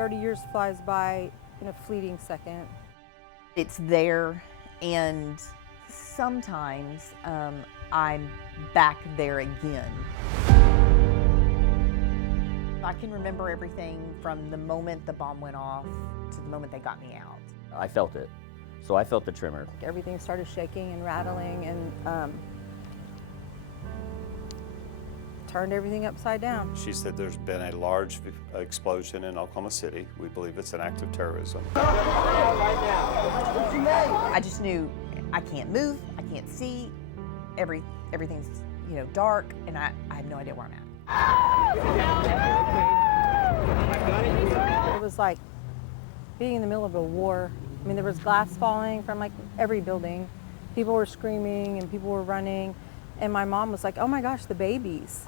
30 years flies by in a fleeting second. It's there, and sometimes I'm back there again. I can remember everything from the moment the bomb went off to the moment they got me out. I felt it, so I felt the tremor. Everything started shaking and rattling and turned everything upside down. She said there's been a large explosion in Oklahoma City. We believe it's an act of terrorism. I just knew I can't move, I can't see, everything's dark, and I have no idea where I'm at. It was like being in the middle of a war. I mean, there was glass falling from like every building. People were screaming and people were running. And my mom was like, oh my gosh, the babies.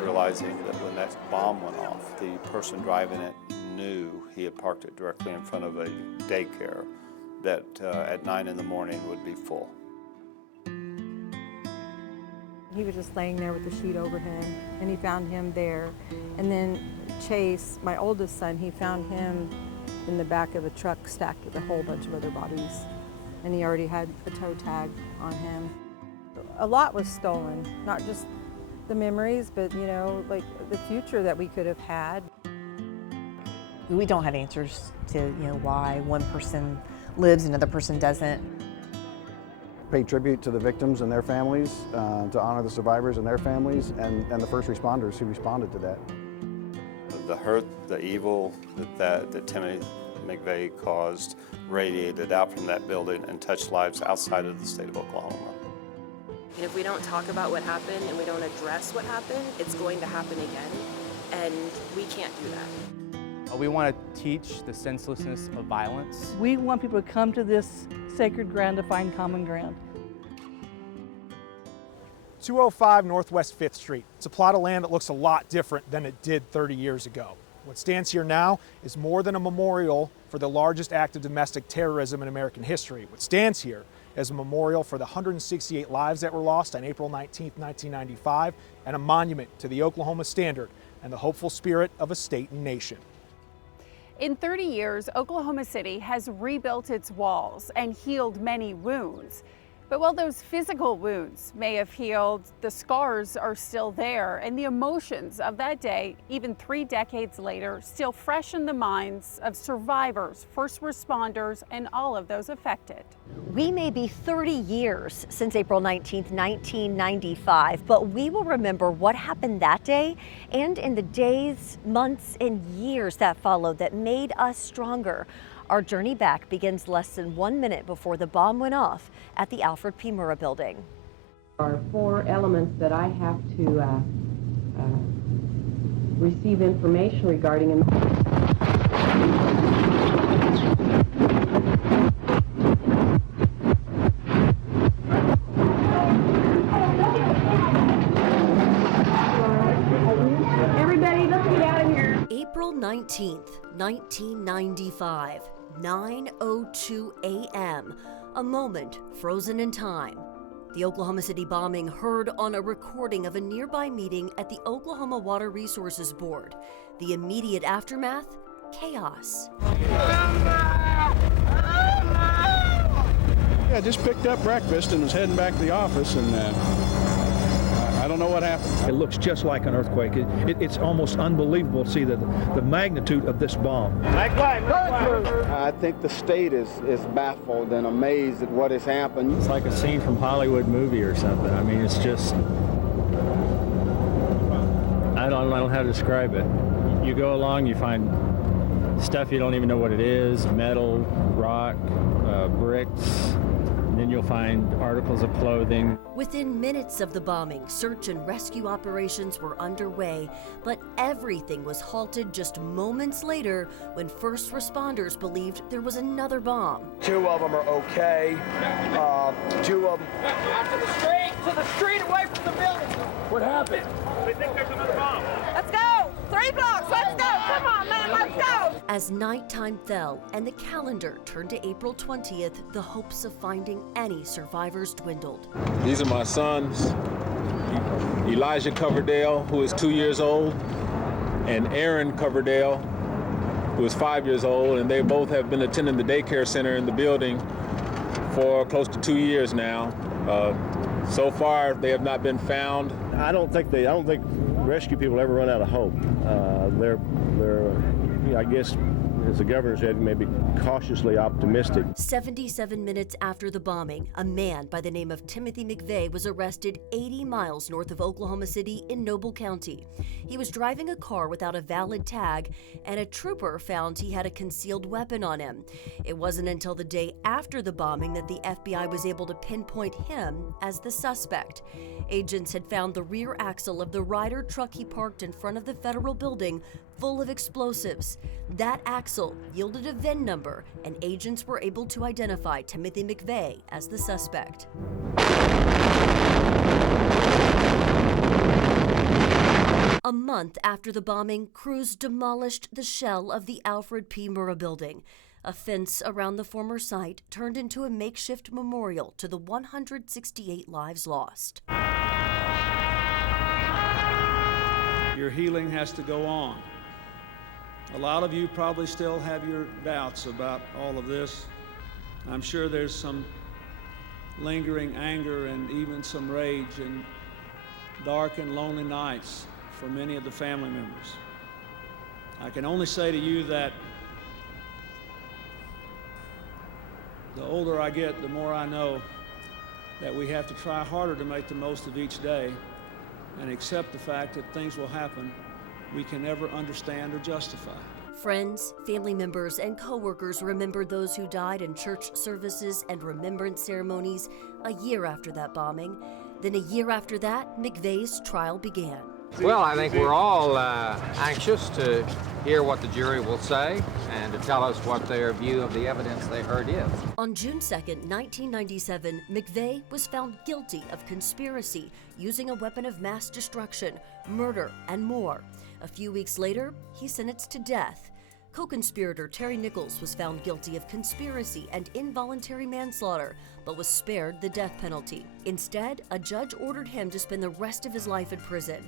Realizing that when that bomb went off, the person driving it knew he had parked it directly in front of a daycare that at 9 in the morning would be full. He was just laying there with the sheet over him, and he found him there. And then Chase, my oldest son, he found him in the back of a truck stacked with a whole bunch of other bodies. And he already had a toe tag on him. A lot was stolen, not just the memories, but like the future that we could have had. We don't have answers to why one person lives and another person doesn't. Pay tribute to the victims and their families, to honor the survivors and their families, and the first responders who responded to that. The hurt, the evil that Timothy McVeigh caused radiated out from that building and touched lives outside of the state of Oklahoma. And if we don't talk about what happened and we don't address what happened, it's going to happen again, and we can't do that. We want to teach the senselessness of violence. We want people to come to this sacred ground to find common ground. 205 Northwest 5th Street. It's a plot of land that looks a lot different than it did 30 years ago. What stands here now is more than a memorial for the largest act of domestic terrorism in American history. What stands here is a memorial for the 168 lives that were lost on April 19, 1995, and a monument to the Oklahoma standard and the hopeful spirit of a state and nation. In 30 years, Oklahoma City has rebuilt its walls and healed many wounds. But while those physical wounds may have healed, the scars are still there, and the emotions of that day, even 3 decades later, still fresh in the minds of survivors, first responders, and all of those affected. We may be 30 years since April 19th, 1995, but we will remember what happened that day and in the days, months, and years that followed that made us stronger. Our journey back begins less than 1 minute before the bomb went off at the Alfred P. Murrah building. There are 4 elements that I have to receive information regarding. Everybody, let's get out of here. April 19th, 1995. 9:02 a.m., a moment frozen in time. The Oklahoma City bombing heard on a recording of a nearby meeting at the Oklahoma Water Resources Board. The immediate aftermath, chaos. Yeah, I just picked up breakfast and was heading back to the office, and I don't know what happened. It looks just like an earthquake. It's almost unbelievable to see the magnitude of this bomb. I think the state is baffled and amazed at what has happened. It's like a scene from a Hollywood movie or something. I mean, it's just, I don't know how to describe it. You go along, you find stuff you don't even know what it is, metal, rock, bricks. Then you'll find articles of clothing. Within minutes of the bombing, search and rescue operations were underway, but everything was halted just moments later when first responders believed there was another bomb. 2 of them are okay. 2 of them. To the street, away from the building. What happened? They think there's another bomb. Let's go! 3 blocks, let's go! Come on, man, let's go! As nighttime fell and the calendar turned to April 20th, the hopes of finding any survivors dwindled. These are my sons, Elijah Coverdale, who is 2 years old, and Aaron Coverdale, who is 5 years old, and they both have been attending the daycare center in the building for close to 2 years now. So far, they have not been found. I don't think rescue people ever run out of hope. I guess, as the governor said, maybe cautiously optimistic. 77 minutes after the bombing, a man by the name of Timothy McVeigh was arrested 80 miles north of Oklahoma City in Noble County. He was driving a car without a valid tag, and a trooper found he had a concealed weapon on him. It wasn't until the day after the bombing that the FBI was able to pinpoint him as the suspect. Agents had found the rear axle of the Ryder truck he parked in front of the federal building full of explosives. That axle yielded a VIN number, and agents were able to identify Timothy McVeigh as the suspect. A month after the bombing, crews demolished the shell of the Alfred P. Murrah building. A fence around the former site turned into a makeshift memorial to the 168 lives lost. Your healing has to go on. A lot of you probably still have your doubts about all of this. I'm sure there's some lingering anger and even some rage and dark and lonely nights for many of the family members. I can only say to you that the older I get, the more I know that we have to try harder to make the most of each day and accept the fact that things will happen we can never understand or justify. Friends, family members, and co-workers remembered those who died in church services and remembrance ceremonies a year after that bombing. Then a year after that, McVeigh's trial began. Well, I think we're all anxious to hear what the jury will say and to tell us what their view of the evidence they heard is. On June 2nd, 1997, McVeigh was found guilty of conspiracy, using a weapon of mass destruction, murder, and more. A few weeks later, he's sentenced to death. Co-conspirator Terry Nichols was found guilty of conspiracy and involuntary manslaughter, but was spared the death penalty. Instead, a judge ordered him to spend the rest of his life in prison.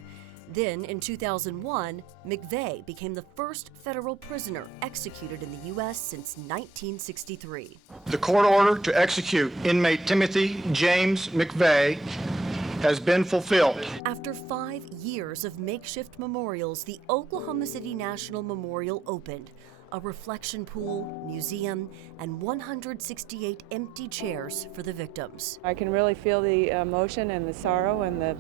Then, in 2001, McVeigh became the first federal prisoner executed in the U.S. since 1963. The court order to execute inmate Timothy James McVeigh has been fulfilled. After 5 years of makeshift memorials, the Oklahoma City National Memorial opened. A reflection pool, museum, and 168 empty chairs for the victims. I can really feel the emotion and the sorrow and the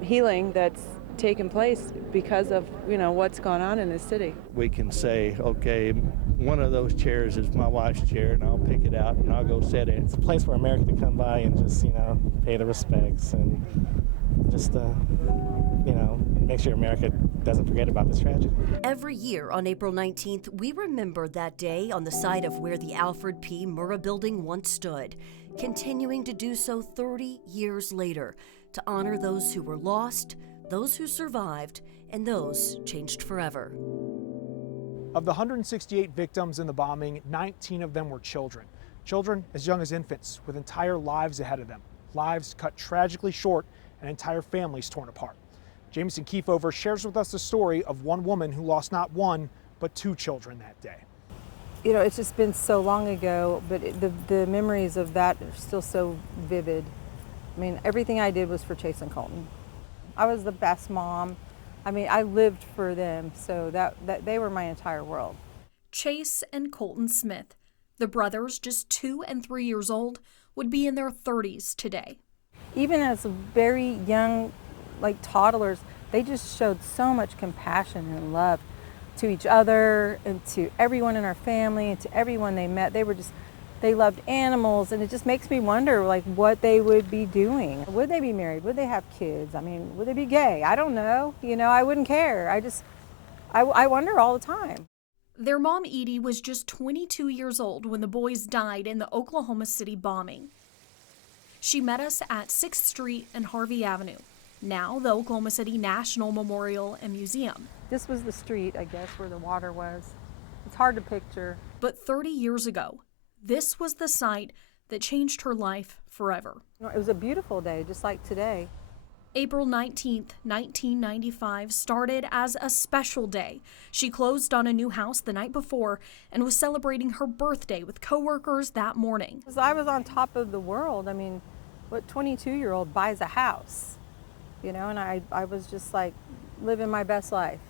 healing that's taken place because of what's gone on in this city. We can say, okay, one of those chairs is my wife's chair, and I'll pick it out and I'll go sit it. It's a place for America to come by and just pay the respects and just make sure America doesn't forget about this tragedy. Every year on April 19th, we remember that day on the site of where the Alfred P. Murrah building once stood, continuing to do so 30 years later to honor those who were lost, those who survived, and those changed forever. Of the 168 victims in the bombing, 19 of them were children. Children as young as infants with entire lives ahead of them. Lives cut tragically short and entire families torn apart. Jameson Kiefover shares with us the story of one woman who lost not one, but 2 children that day. It's just been so long ago, but the memories of that are still so vivid. I mean, everything I did was for Chase and Colton. I was the best mom. I mean, I lived for them, so that they were my entire world. Chase and Colton Smith, the brothers, just 2 and 3 years old, would be in their 30s today. Even as very young, toddlers, they just showed so much compassion and love to each other and to everyone in our family and to everyone they met. They loved animals, and it just makes me wonder what they would be doing. Would they be married? Would they have kids? I mean, would they be gay? I don't know. I wouldn't care. I wonder all the time. Their mom, Edie, was just 22 years old when the boys died in the Oklahoma City bombing. She met us at 6th Street and Harvey Avenue, now the Oklahoma City National Memorial and Museum. This was the street, I guess, where the water was. It's hard to picture. But 30 years ago, this was the site that changed her life forever. It was a beautiful day, just like today. April 19th, 1995 started as a special day. She closed on a new house the night before and was celebrating her birthday with coworkers that morning. I was on top of the world. I mean, what 22-year-old buys a house? You know, and I was just like living my best life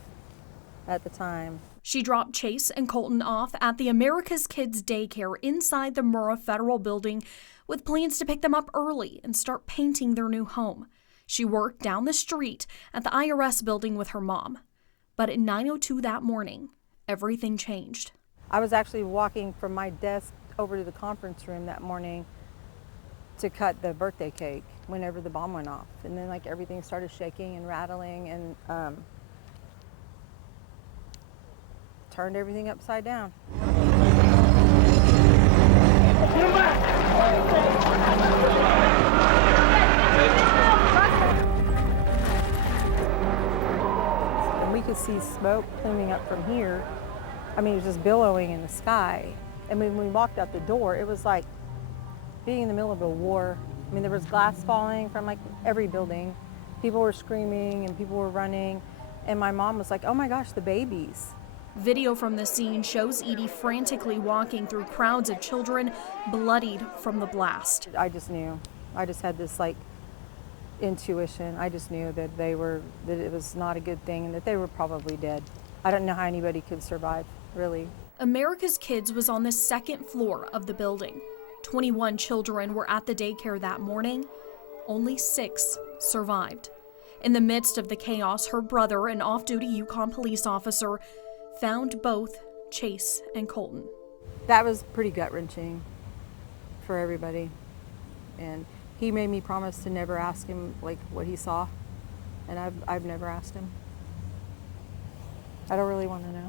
at the time. She dropped Chase and Colton off at the America's Kids daycare inside the Murrah Federal Building with plans to pick them up early and start painting their new home. She worked down the street at the IRS building with her mom. But at 9:02 that morning, everything changed. I was actually walking from my desk over to the conference room that morning to cut the birthday cake whenever the bomb went off. And then like everything started shaking and rattling and turned everything upside down. And we could see smoke pluming up from here. I mean, it was just billowing in the sky. And when we walked out the door, it was like being in the middle of a war. I mean, there was glass falling from like every building. People were screaming and people were running. And my mom was like, oh my gosh, the babies. Video from the scene shows Edie frantically walking through crowds of children, bloodied from the blast. I just knew. I just had this like intuition. I just knew that that it was not a good thing and that they were probably dead. I don't know how anybody could survive, really. America's Kids was on the second floor of the building. 21 children were at the daycare that morning. Only 6 survived. In the midst of the chaos, her brother, an off-duty Yukon police officer, found both Chase and Colton. That was pretty gut-wrenching for everybody. And he made me promise to never ask him like what he saw. And I've never asked him. I don't really want to know.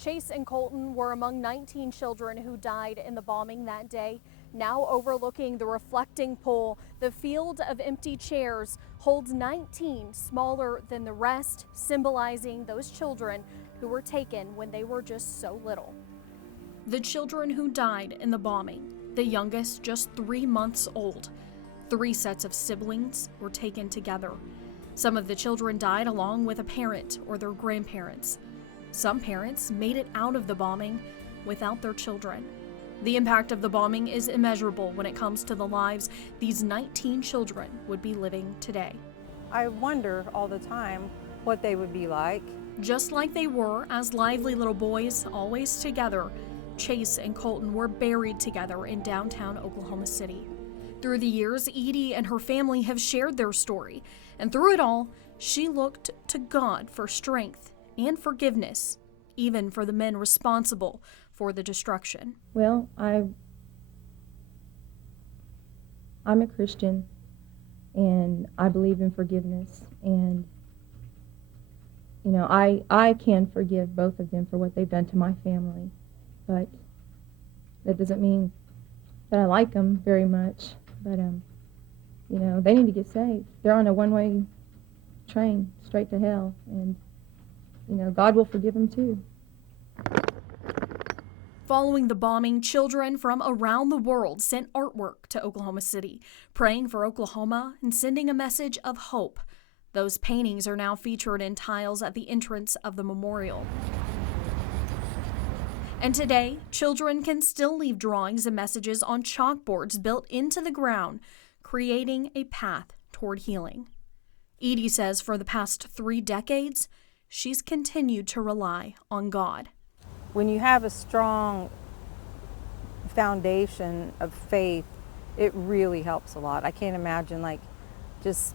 Chase and Colton were among 19 children who died in the bombing that day. Now overlooking the reflecting pool, the field of empty chairs holds 19 smaller than the rest, symbolizing those children who were taken when they were just so little. The children who died in the bombing, the youngest just 3 months old. 3 sets of siblings were taken together. Some of the children died along with a parent or their grandparents. Some parents made it out of the bombing without their children. The impact of the bombing is immeasurable when it comes to the lives these 19 children would be living today. I wonder all the time what they would be like. Just like they were as lively little boys, always together, Chase and Colton were buried together in downtown Oklahoma City. Through the years, Edie and her family have shared their story, and through it all, she looked to God for strength and forgiveness, even for the men responsible for the destruction. Well, I'm a Christian, and I believe in forgiveness, and you know, I can forgive both of them for what they've done to my family, but that doesn't mean that I like them very much, but you know, they need to get saved. They're on a one-way train straight to hell, and you know, God will forgive them too. Following the bombing, children from around the world sent artwork to Oklahoma City, praying for Oklahoma and sending a message of hope. Those paintings are now featured in tiles at the entrance of the memorial. And today, children can still leave drawings and messages on chalkboards built into the ground, creating a path toward healing. Edie says for the past 3 decades, she's continued to rely on God. When you have a strong foundation of faith, it really helps a lot. I can't imagine like just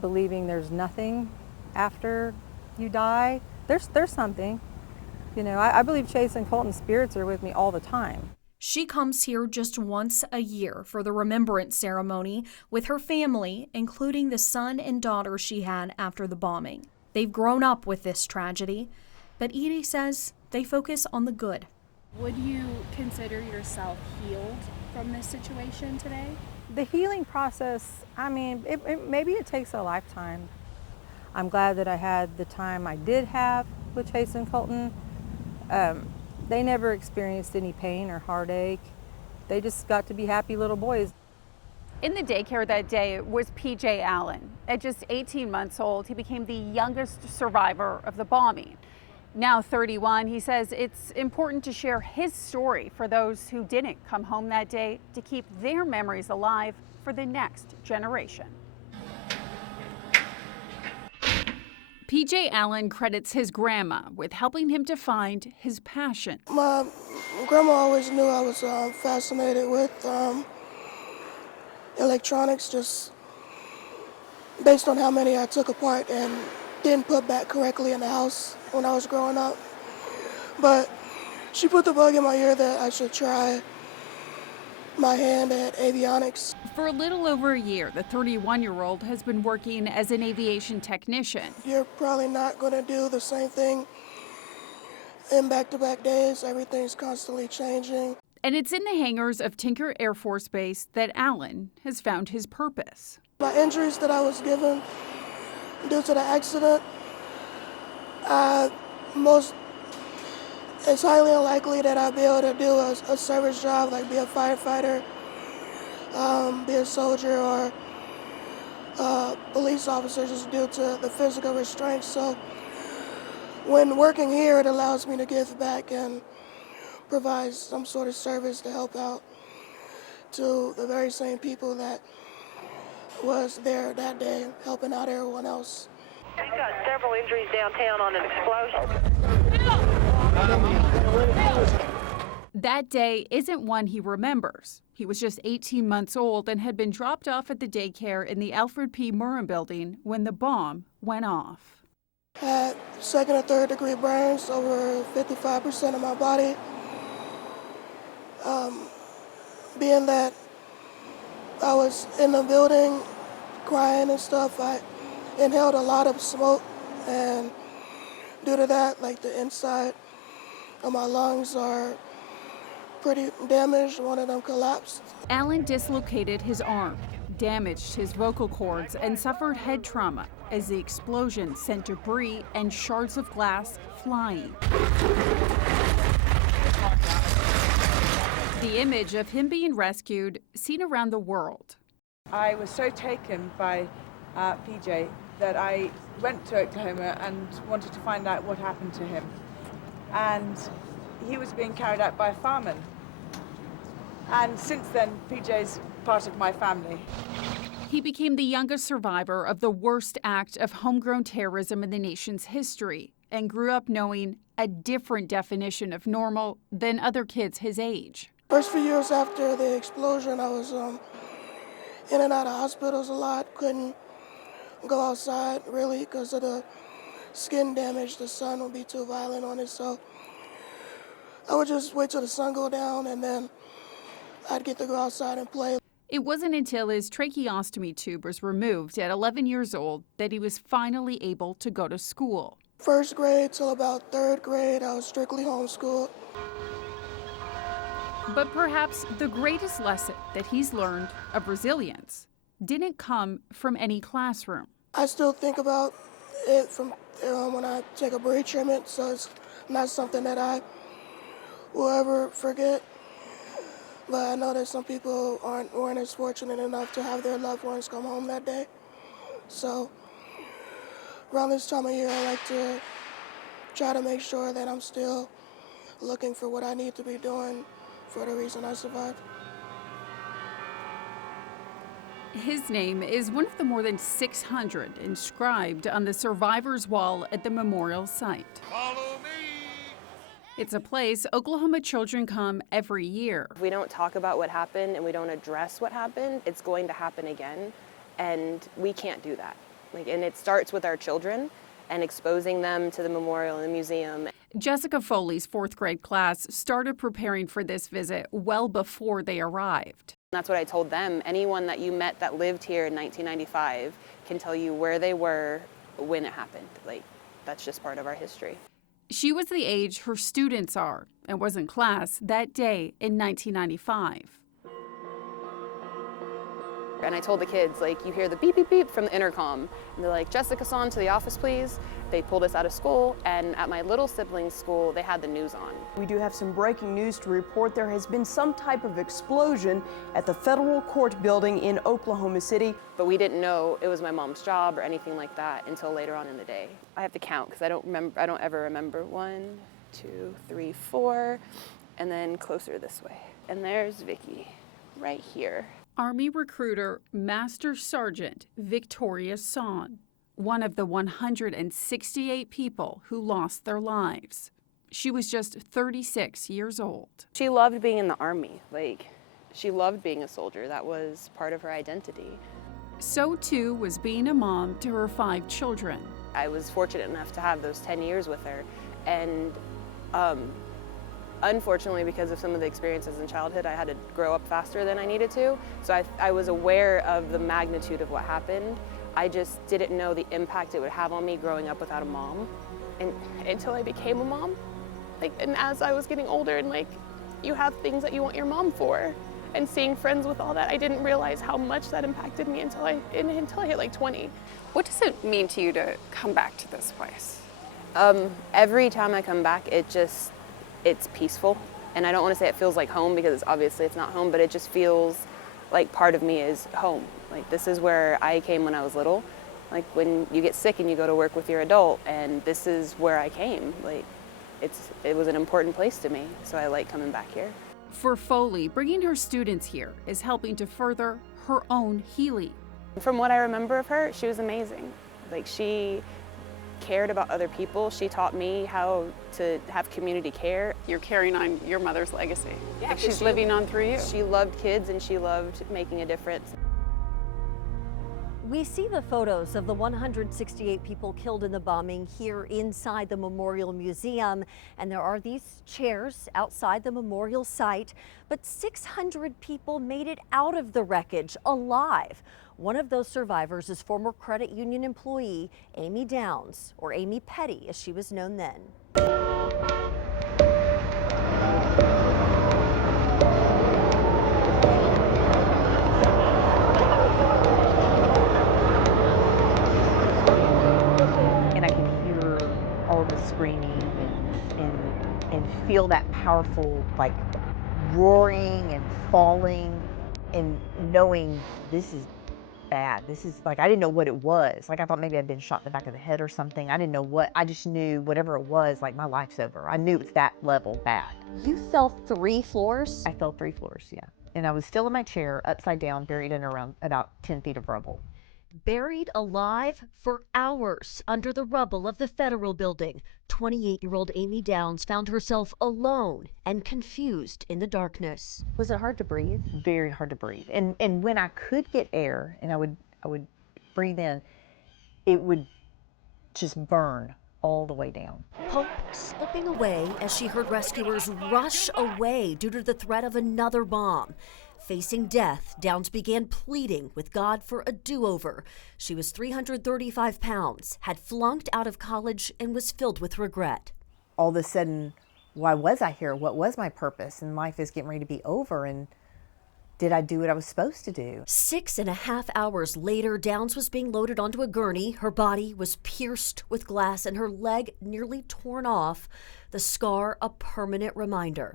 believing there's nothing after you die. There's something. You know, I believe Chase and Colton's spirits are with me all the time. She comes here just once a year for the Remembrance ceremony with her family, including the son and daughter she had after the bombing. They've grown up with this tragedy, but Edie says they focus on the good. Would you consider yourself healed from this situation today? The healing process, I mean, maybe it takes a lifetime. I'm glad that I had the time I did have with Chase and Colton. They never experienced any pain or heartache. They just got to be happy little boys. In the daycare that day was PJ Allen. At just 18 months old, he became the youngest survivor of the bombing. Now 31, he says it's important to share his story for those who didn't come home that day to keep their memories alive for the next generation. PJ Allen credits his grandma with helping him to find his passion. My grandma always knew I was fascinated with electronics, just based on how many I took apart and didn't put back correctly in the house when I was growing up. But she put the bug in my ear that I should try my hand at avionics. For a little over a year, the 31-year-old has been working as an aviation technician. You're probably not going to do the same thing in back-to-back days. Everything's constantly changing. And it's in the hangars of Tinker Air Force Base that Allen has found his purpose. My injuries that I was given due to the accident, it's highly unlikely that I'll be able to do a service job, like be a firefighter, be a soldier, or a police officer, just due to the physical restraints. So when working here, it allows me to give back and provide some sort of service to help out to the very same people that was there that day, helping out everyone else. We've got several injuries downtown on an explosion. That day isn't one he remembers. He was just 18 months old and had been dropped off at the daycare in the Alfred P. Murrah building when the bomb went off. Had second or third degree burns over 55% of my body. Being that I was in the building crying and stuff, I inhaled a lot of smoke, and due to that, like, the inside of my lungs are pretty damaged. One of them collapsed. Allen dislocated his arm, damaged his vocal cords, and suffered head trauma as the explosion sent debris and shards of glass flying. The image of him being rescued seen around the world. I was so taken by PJ that I went to Oklahoma and wanted to find out what happened to him. And he was being carried out by a fireman. And since then, PJ's part of my family. He became the youngest survivor of the worst act of homegrown terrorism in the nation's history and grew up knowing a different definition of normal than other kids his age. First few years after the explosion, I was in and out of hospitals a lot. Couldn't go outside really because of the skin damage. The sun would be too violent on it, so I would just wait till the sun go down and then I'd get to go outside and play. It wasn't until his tracheostomy tube was removed at 11 years old that he was finally able to go to school. First grade till about third grade, I was strictly homeschooled. But perhaps the greatest lesson that he's learned of resilience didn't come from any classroom. I still think about it from when I take a bereavement treatment, so it's not something that I will ever forget. But I know that some people weren't as fortunate enough to have their loved ones come home that day. So around this time of year, I like to try to make sure that I'm still looking for what I need to be doing for the reason I survived. His name is one of the more than 600 inscribed on the survivor's wall at the memorial site. Follow me. It's a place Oklahoma children come every year. If we don't talk about what happened and we don't address what happened, it's going to happen again, and we can't do that. And it starts with our children and exposing them to the memorial and the museum. Jessica Foley's 4th grade class started preparing for this visit well before they arrived. That's what I told them. Anyone that you met that lived here in 1995 can tell you where they were when it happened. That's just part of our history. She was the age her students are and was in class that day in 1995. And I told the kids, like, you hear the beep, beep, beep from the intercom. And they're like, Jessica Son, to the office, please. They pulled us out of school, and at my little sibling's school, they had the news on. We do have some breaking news to report. There has been some type of explosion at the federal court building in Oklahoma City. But we didn't know it was my mom's job or anything like that until later on in the day. I have to count because I don't ever remember. 1, 2, 3, 4, and then closer this way. And there's Vicky, right here. Army recruiter Master Sergeant Victoria Son, one of the 168 people who lost their lives. She was just 36 years old. She loved being in the Army. Like, she loved being a soldier. That was part of her identity. So too was being a mom to her 5 children. I was fortunate enough to have those 10 years with her. And unfortunately, because of some of the experiences in childhood, I had to grow up faster than I needed to. So I was aware of the magnitude of what happened. I just didn't know the impact it would have on me growing up without a mom. And until I became a mom, and as I was getting older, and you have things that you want your mom for. And seeing friends with all that, I didn't realize how much that impacted me until I hit 20. What does it mean to you to come back to this place? Every time I come back, it's peaceful. And I don't want to say it feels like home because obviously it's not home, but it just feels like part of me is home. Like, this is where I came when I was little. Like, when you get sick and you go to work with your adult, and this is where I came. Like, it was an important place to me, so I like coming back here. For Foley, bringing her students here is helping to further her own healing. From what I remember of her, she was amazing. Like, she cared about other people. She taught me how to have community care. You're carrying on your mother's legacy. Yeah, like she's living on through you. She loved kids and she loved making a difference. We see the photos of the 168 people killed in the bombing here inside the Memorial Museum, and there are these chairs outside the memorial site, but 600 people made it out of the wreckage alive. One of those survivors is former credit union employee Amy Downs, or Amy Petty as she was known then. Screaming and feel that powerful, like, roaring and falling, and knowing this is bad. This is, like, I didn't know what it was. Like, I thought maybe I'd been shot in the back of the head or something. I didn't know what. I just knew whatever it was, like, my life's over. I knew it was that level bad. You fell 3 floors? I fell 3 floors, yeah. And I was still in my chair, upside down, buried in around about 10 feet of rubble. Buried alive for hours under the rubble of the federal building, 28-year-old Amy Downs found herself alone and confused in the darkness. Was it hard to breathe? Very hard to breathe. And when I could get air and I would breathe in, it would just burn all the way down. Hope slipping away as she heard rescuers rush away due to the threat of another bomb. Facing death, Downs began pleading with God for a do-over. She was 335 pounds, had flunked out of college, and was filled with regret. All of a sudden, why was I here? What was my purpose? And life is getting ready to be over, and did I do what I was supposed to do? 6.5 hours later, Downs was being loaded onto a gurney. Her body was pierced with glass and her leg nearly torn off, the scar a permanent reminder.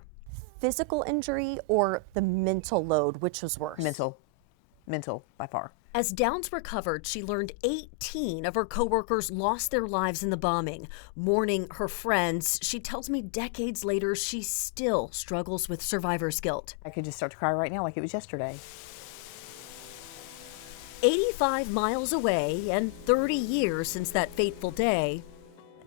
Physical injury or the mental load, which was worse? Mental by far. As Downs recovered, she learned 18 of her coworkers lost their lives in the bombing. Mourning her friends, she tells me decades later she still struggles with survivor's guilt. I could just start to cry right now like it was yesterday. 85 miles away and 30 years since that fateful day,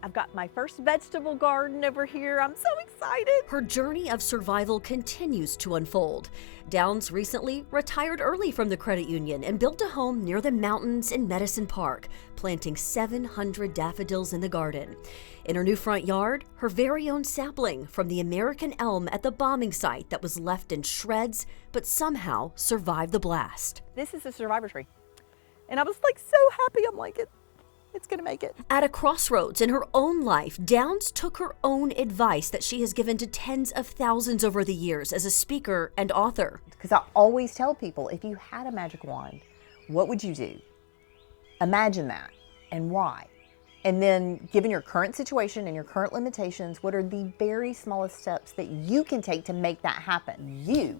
I've got my first vegetable garden over here. I'm so excited. her journey of survival continues to unfold. Downs recently retired early from the credit union and built a home near the mountains in Medicine Park, planting 700 daffodils in the garden. In her new front yard, her very own sapling from the American elm at the bombing site that was left in shreds but somehow survived the blast. This is a survivor tree. And I was like so happy. I'm like, It's going to make it. At a crossroads in her own life, Downs took her own advice that she has given to tens of thousands over the years as a speaker and author. Because I always tell people, if you had a magic wand, what would you do? Imagine that, and why? And then, given your current situation and your current limitations, what are the very smallest steps that you can take to make that happen? You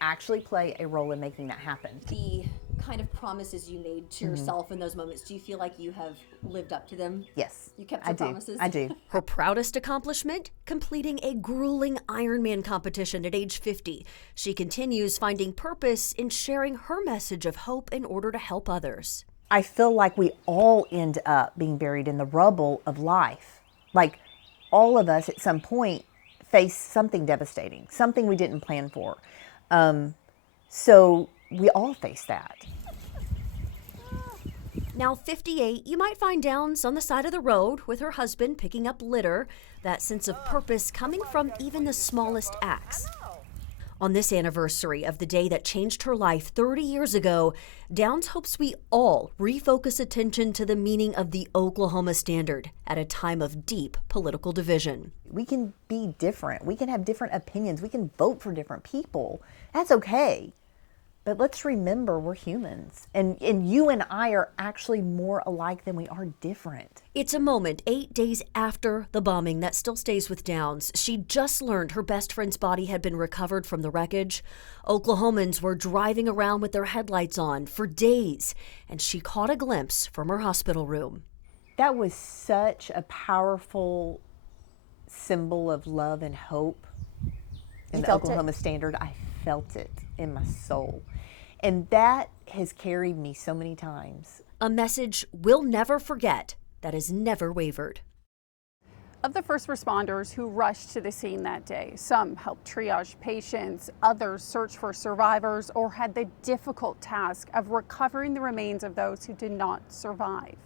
actually play a role in making that happen. The kind of promises you made to yourself in those moments, do you feel like you have lived up to them? Yes. You kept your promises? I do. Her proudest accomplishment? Completing a grueling Ironman competition at age 50. She continues finding purpose in sharing her message of hope in order to help others. I feel like we all end up being buried in the rubble of life. Like, all of us at some point face something devastating, something we didn't plan for. So we all face that. Now 58, you might find Downs on the side of the road with her husband picking up litter, that sense of purpose coming from even the smallest acts. On this anniversary of the day that changed her life 30 years ago, Downs hopes we all refocus attention to the meaning of the Oklahoma Standard at a time of deep political division. We can be different. We can have different opinions. We can vote for different people. That's okay. But let's remember we're humans. And you and I are actually more alike than we are different. It's a moment 8 days after the bombing that still stays with Downs. She just learned her best friend's body had been recovered from the wreckage. Oklahomans were driving around with their headlights on for days, and she caught a glimpse from her hospital room. That was such a powerful symbol of love and hope in the Oklahoma Standard. I felt it in my soul. And that has carried me so many times. A message we'll never forget that has never wavered. Of the first responders who rushed to the scene that day, some helped triage patients, others searched for survivors, or had the difficult task of recovering the remains of those who did not survive.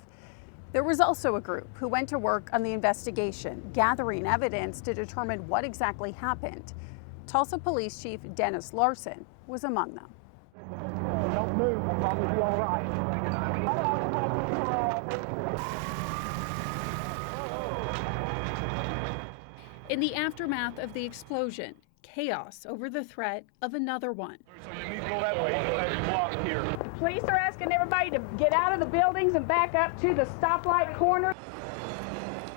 There was also a group who went to work on the investigation, gathering evidence to determine what exactly happened. Tulsa Police Chief Dennis Larson was among them. Don't move, we'll probably be all right. In the aftermath of the explosion, chaos over the threat of another one. So you need to go that way, here. The police are asking everybody to get out of the buildings and back up to the stoplight corner.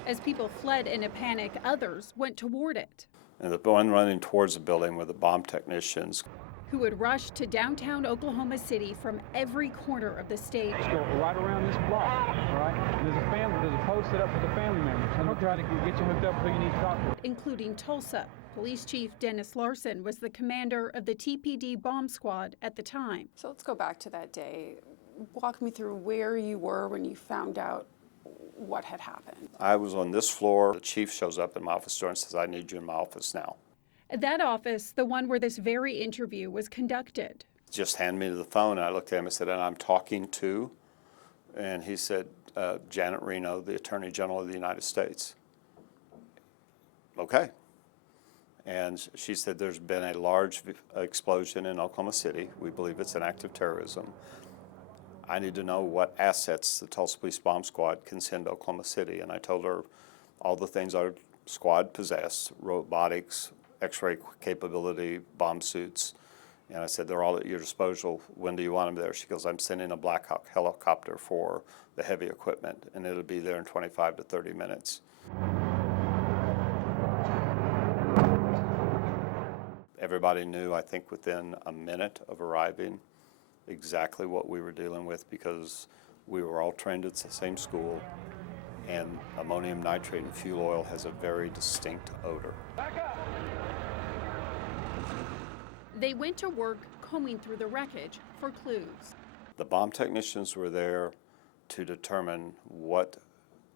As people fled in a panic, others went toward it. And the one running towards the building were the bomb technicians, who would rush to downtown Oklahoma City from every corner of the state. Let's go right around this block, all right? And there's a post set up with the family members. And we'll try to get you hooked up with who you need to talk to. Including Tulsa. Police Chief Dennis Larson was the commander of the TPD bomb squad at the time. So let's go back to that day. Walk me through where you were when you found out what had happened. I was on this floor. The chief shows up in my office door and says, I need you in my office now. At that office, the one where this very interview was conducted. Just hand me the phone, and I looked at him and said, and I'm talking to, and he said, Janet Reno, the Attorney General of the United States. Okay. And she said, there's been a large explosion in Oklahoma City. We believe it's an act of terrorism. I need to know what assets the Tulsa Police Bomb Squad can send to Oklahoma City. And I told her all the things our squad possessed, robotics, X-ray capability, bomb suits. And I said, they're all at your disposal. When do you want them there? She goes, I'm sending a Black Hawk helicopter for the heavy equipment, and it'll be there in 25 to 30 minutes. Everybody knew, I think, within a minute of arriving exactly what we were dealing with, because we were all trained at the same school, and ammonium nitrate and fuel oil has a very distinct odor. They went to work combing through the wreckage for clues. The bomb technicians were there to determine what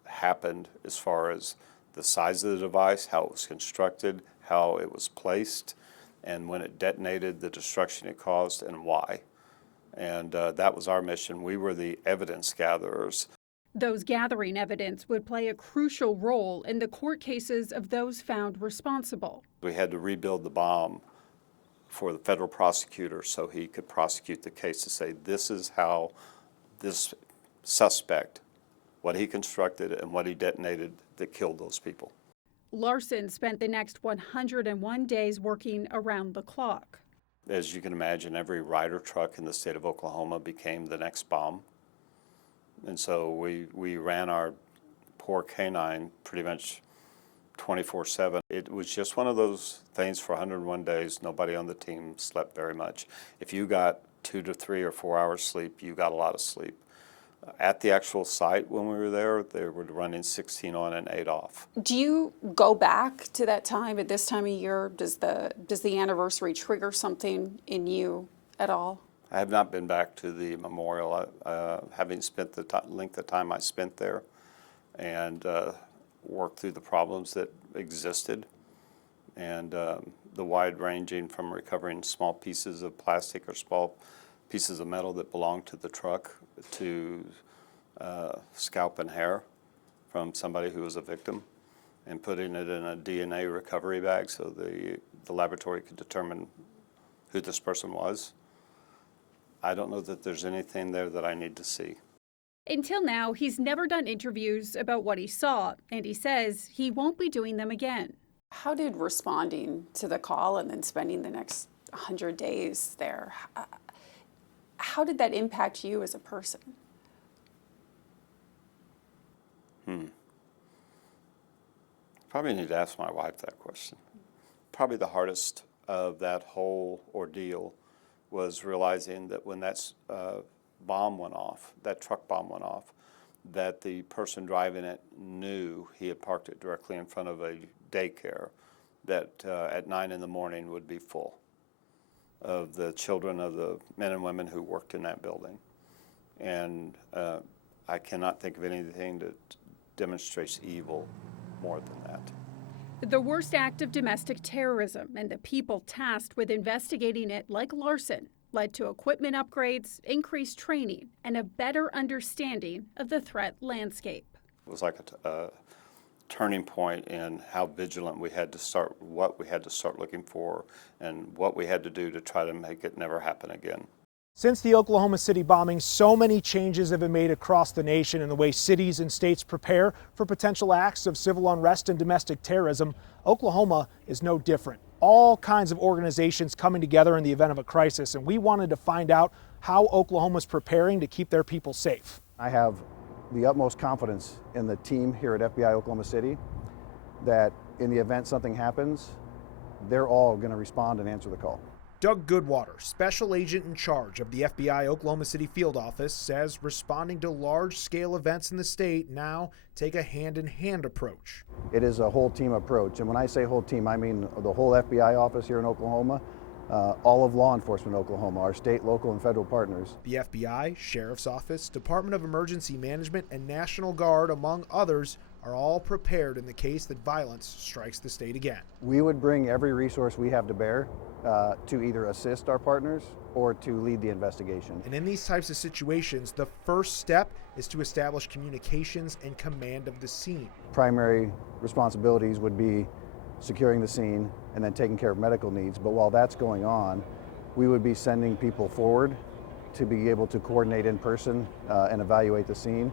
happened as far as the size of the device, how it was constructed, how it was placed, and when it detonated, the destruction it caused, and why. And that was our mission. We were the evidence gatherers. Those gathering evidence would play a crucial role in the court cases of those found responsible. We had to rebuild the bomb for the federal prosecutor so he could prosecute the case to say, this is how this suspect what he constructed and what he detonated that killed those people. Larson spent the next 101 days working around the clock. As you can imagine, every Ryder truck in the state of Oklahoma became the next bomb. And so we ran our poor canine pretty much 24/7. It was just one of those things for 101 days. Nobody on the team slept very much. If you got 2 to 3 or 4 hours sleep, you got a lot of sleep. At the actual site when we were there, they were running 16 on and 8 off. Do you go back to that time at this time of year? Does the anniversary trigger something in you at all? I have not been back to the memorial, having spent the length of time I spent there and worked through the problems that existed, and the wide ranging from recovering small pieces of plastic or small pieces of metal that belonged to the truck to scalp and hair from somebody who was a victim and putting it in a DNA recovery bag so the laboratory could determine who this person was. I don't know that there's anything there that I need to see. Until now, he's never done interviews about what he saw, and he says he won't be doing them again. How did responding to the call and then spending the next 100 days there, how did that impact you as a person? Probably need to ask my wife that question. Probably the hardest of that whole ordeal was realizing that when that bomb went off, that truck bomb went off, that the person driving it knew he had parked it directly in front of a daycare that at 9 in the morning would be full of the children of the men and women who worked in that building. And I cannot think of anything that demonstrates evil more than that. The worst act of domestic terrorism and the people tasked with investigating it, like Larson, led to equipment upgrades, increased training, and a better understanding of the threat landscape. It was like a turning point in how vigilant we had to start, what we had to start looking for, and what we had to do to try to make it never happen again. Since the Oklahoma City bombing, so many changes have been made across the nation in the way cities and states prepare for potential acts of civil unrest and domestic terrorism. Oklahoma is no different. All kinds of organizations coming together in the event of a crisis, and we wanted to find out how Oklahoma's preparing to keep their people safe. I have the utmost confidence in the team here at FBI Oklahoma City that in the event something happens, they're all going to respond and answer the call. Doug Goodwater, special agent in charge of the FBI Oklahoma City field office, says responding to large-scale events in the state now take a hand-in-hand approach. It is a whole team approach, and when I say whole team, I mean the whole FBI office here in Oklahoma, all of law enforcement in Oklahoma, our state, local, and federal partners. The FBI, Sheriff's Office, Department of Emergency Management, and National Guard, among others, are all prepared in the case that violence strikes the state again. We would bring every resource we have to bear to either assist our partners or to lead the investigation. And in these types of situations, the first step is to establish communications and command of the scene. Primary responsibilities would be securing the scene and then taking care of medical needs. But while that's going on, we would be sending people forward to be able to coordinate in person and evaluate the scene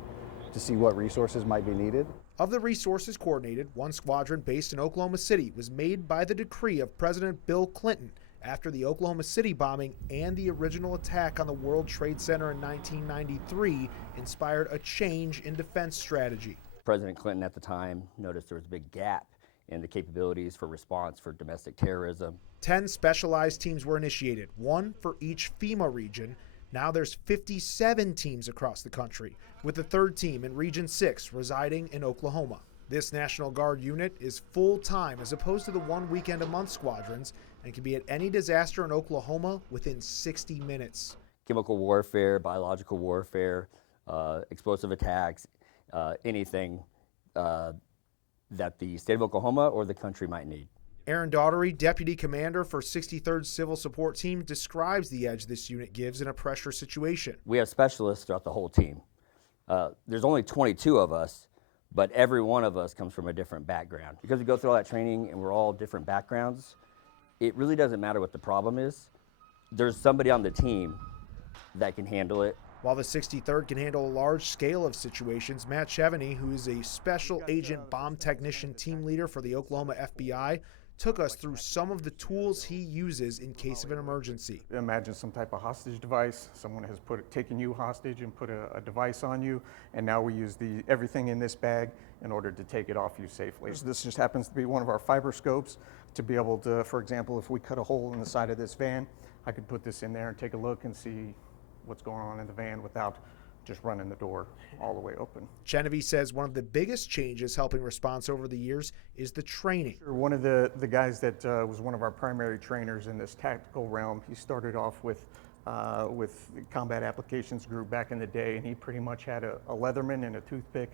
to see what resources might be needed. Of the resources coordinated, one squadron based in Oklahoma City was made by the decree of President Bill Clinton after the Oklahoma City bombing and the original attack on the World Trade Center in 1993 inspired a change in defense strategy. President Clinton at the time noticed there was a big gap in the capabilities for response for domestic terrorism. 10 specialized teams were initiated, one for each FEMA region. Now there's 57 teams across the country, with the third team in Region 6 residing in Oklahoma. This National Guard unit is full-time as opposed to the one weekend-a-month squadrons and can be at any disaster in Oklahoma within 60 minutes. Chemical warfare, biological warfare, explosive attacks, anything that the state of Oklahoma or the country might need. Aaron Daughtery, Deputy Commander for 63rd Civil Support Team, describes the edge this unit gives in a pressure situation. We have specialists throughout the whole team. There's only 22 of us, but every one of us comes from a different background. Because we go through all that training and we're all different backgrounds, it really doesn't matter what the problem is. There's somebody on the team that can handle it. While the 63rd can handle a large scale of situations, Matt Chevany, who is a special agent bomb technician team leader for the Oklahoma FBI, took us through some of the tools he uses in case of an emergency. Imagine some type of hostage device. Someone has taken you hostage and put a device on you, and now we use everything in this bag in order to take it off you safely. So this just happens to be one of our fiber scopes to be able to, for example, if we cut a hole in the side of this van, I could put this in there and take a look and see what's going on in the van without just running the door all the way open. Genevieve says one of the biggest changes helping response over the years is the training. One of the guys that was one of our primary trainers in this tactical realm, he started off with Combat Applications Group back in the day, and he pretty much had a Leatherman and a toothpick,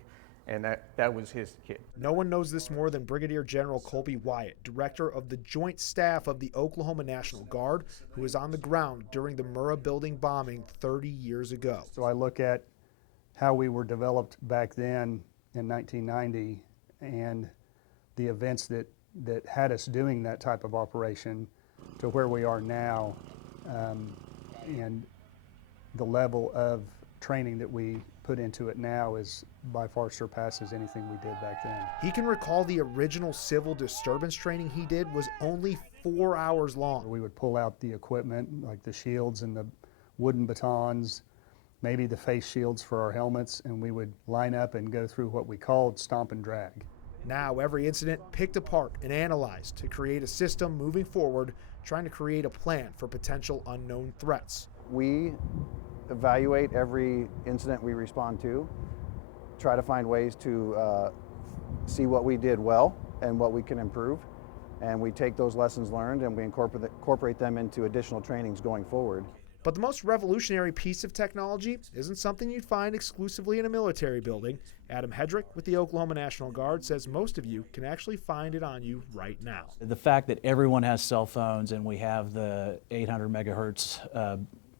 and that was his kit. No one knows this more than Brigadier General Colby Wyatt, director of the Joint Staff of the Oklahoma National Guard, who was on the ground during the Murrah building bombing 30 years ago. So I look at how we were developed back then in 1990 and the events that had us doing that type of operation to where we are now, and the level of training that we put into it now is by far surpasses anything we did back then. He can recall the original civil disturbance training he did was only 4 hours long. We would pull out the equipment like the shields and the wooden batons, maybe the face shields for our helmets, and we would line up and go through what we called stomp and drag. Now every incident picked apart and analyzed to create a system moving forward, trying to create a plan for potential unknown threats. We evaluate every incident we respond to, try to find ways to see what we did well and what we can improve, and we take those lessons learned and we incorporate them into additional trainings going forward. But the most revolutionary piece of technology isn't something you'd find exclusively in a military building. Adam Hedrick with the Oklahoma National Guard says most of you can actually find it on you right now. The fact that everyone has cell phones and we have the 800 megahertz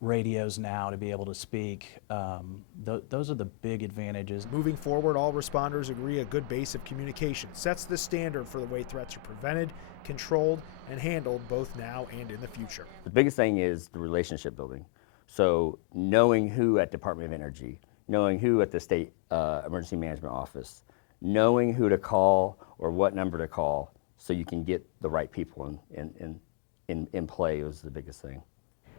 radios now to be able to speak, those are the big advantages. Moving forward, all responders agree a good base of communication sets the standard for the way threats are prevented, controlled, and handled both now and in the future. The biggest thing is the relationship building. So knowing who at Department of Energy, knowing who at the State Emergency Management Office, knowing who to call or what number to call so you can get the right people in play was the biggest thing.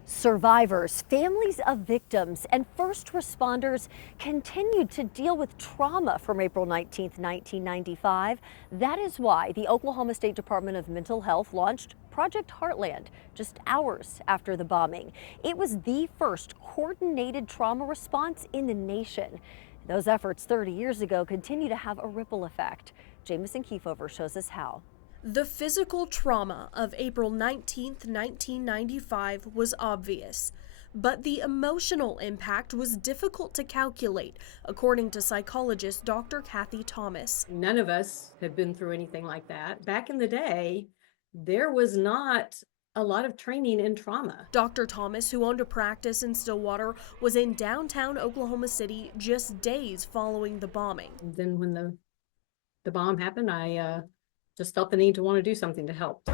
Survivors, families of victims, and first responders continued to deal with trauma from April 19, 1995. That is why the Oklahoma State Department of Mental Health launched Project Heartland just hours after the bombing. It was the first coordinated trauma response in the nation. Those efforts 30 years ago continue to have a ripple effect. Jamison Kiefover shows us how. The physical trauma of April 19, 1995 was obvious, but the emotional impact was difficult to calculate, according to psychologist Dr. Kathy Thomas. None of us had been through anything like that. Back in the day, there was not a lot of training in trauma. Dr. Thomas, who owned a practice in Stillwater, was in downtown Oklahoma City just days following the bombing. Then when the bomb happened, I just felt the need to want to do something to help.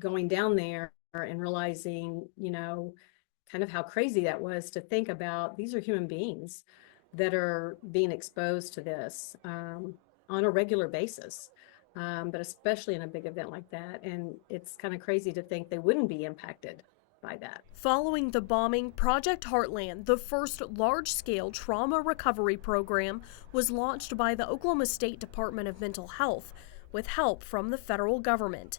Going down there and realizing, kind of how crazy that was to think about these are human beings that are being exposed to this on a regular basis, but especially in a big event like that. And it's kind of crazy to think they wouldn't be impacted by that. Following the bombing, Project Heartland, the first large-scale trauma recovery program, was launched by the Oklahoma State Department of Mental Health with help from the federal government.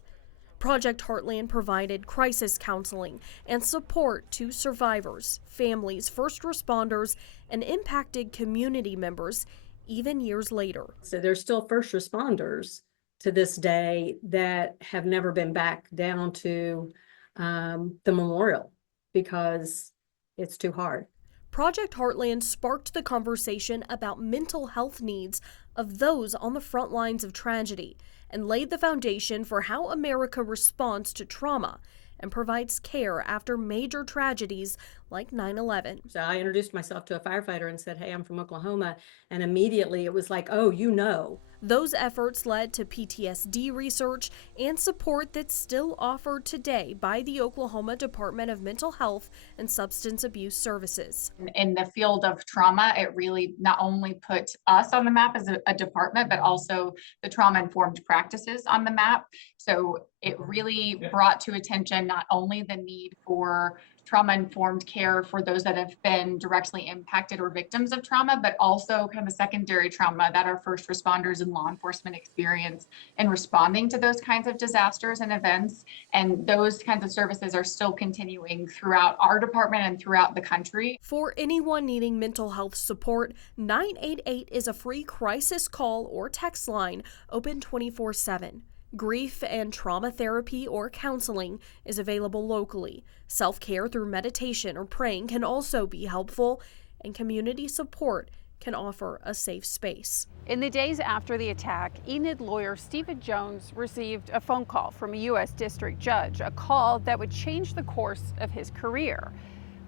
Project Heartland provided crisis counseling and support to survivors, families, first responders, and impacted community members even years later. So there's still first responders to this day that have never been back down to the memorial because it's too hard. Project Heartland sparked the conversation about mental health needs of those on the front lines of tragedy and laid the foundation for how America responds to trauma and provides care after major tragedies like 9/11. So I introduced myself to a firefighter and said, hey, I'm from Oklahoma. And immediately it was like, oh, you know. Those efforts led to PTSD research and support that's still offered today by the Oklahoma Department of Mental Health and Substance Abuse Services. In the field of trauma, it really not only put us on the map as a department, but also the trauma-informed practices on the map. So it really brought to attention not only the need for trauma-informed care for those that have been directly impacted or victims of trauma, but also kind of a secondary trauma that our first responders and law enforcement experience in responding to those kinds of disasters and events. And those kinds of services are still continuing throughout our department and throughout the country. For anyone needing mental health support, 988 is a free crisis call or text line open 24/7. Grief and trauma therapy or counseling is available locally. Self-care through meditation or praying can also be helpful, and community support can offer a safe space. In the days after the attack, Enid lawyer Stephen Jones received a phone call from a U.S. district judge, a call that would change the course of his career.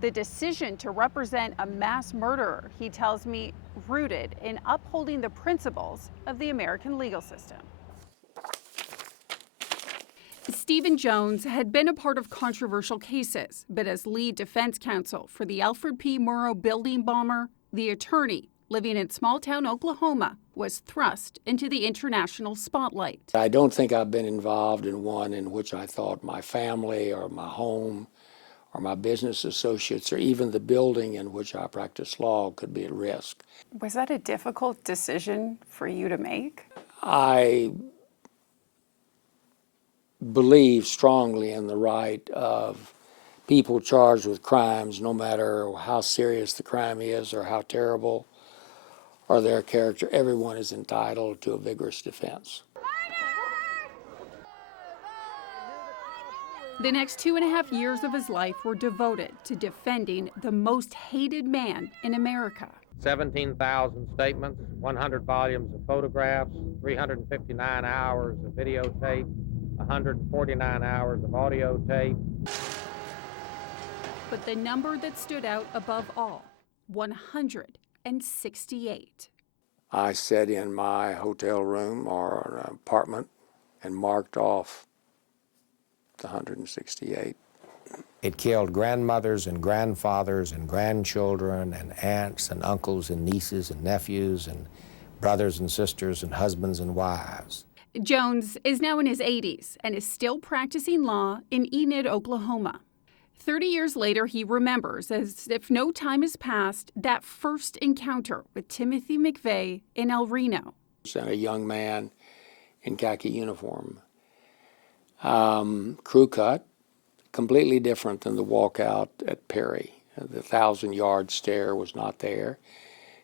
The decision to represent a mass murderer, he tells me, rooted in upholding the principles of the American legal system. Stephen Jones had been a part of controversial cases, but as lead defense counsel for the Alfred P. Murrah building bomber, the attorney living in small-town Oklahoma was thrust into the international spotlight. I don't think I've been involved in one in which I thought my family or my home or my business associates or even the building in which I practice law could be at risk. Was that a difficult decision for you to make? I believe strongly in the right of people charged with crimes, no matter how serious the crime is or how terrible or their character. Everyone is entitled to a vigorous defense. The next 2.5 years of his life were devoted to defending the most hated man in America. 17,000 statements, 100 volumes of photographs, 359 hours of videotape, 149 hours of audio tape. But the number that stood out above all, 168. I sat in my hotel room or an apartment and marked off the 168. It killed grandmothers and grandfathers and grandchildren and aunts and uncles and nieces and nephews and brothers and sisters and husbands and wives. Jones is now in his 80s and is still practicing law in Enid, Oklahoma. 30 years later, he remembers, as if no time has passed, that first encounter with Timothy McVeigh in El Reno. And a young man in khaki uniform. Crew cut, completely different than the walkout at Perry. The 1,000-yard stare was not there.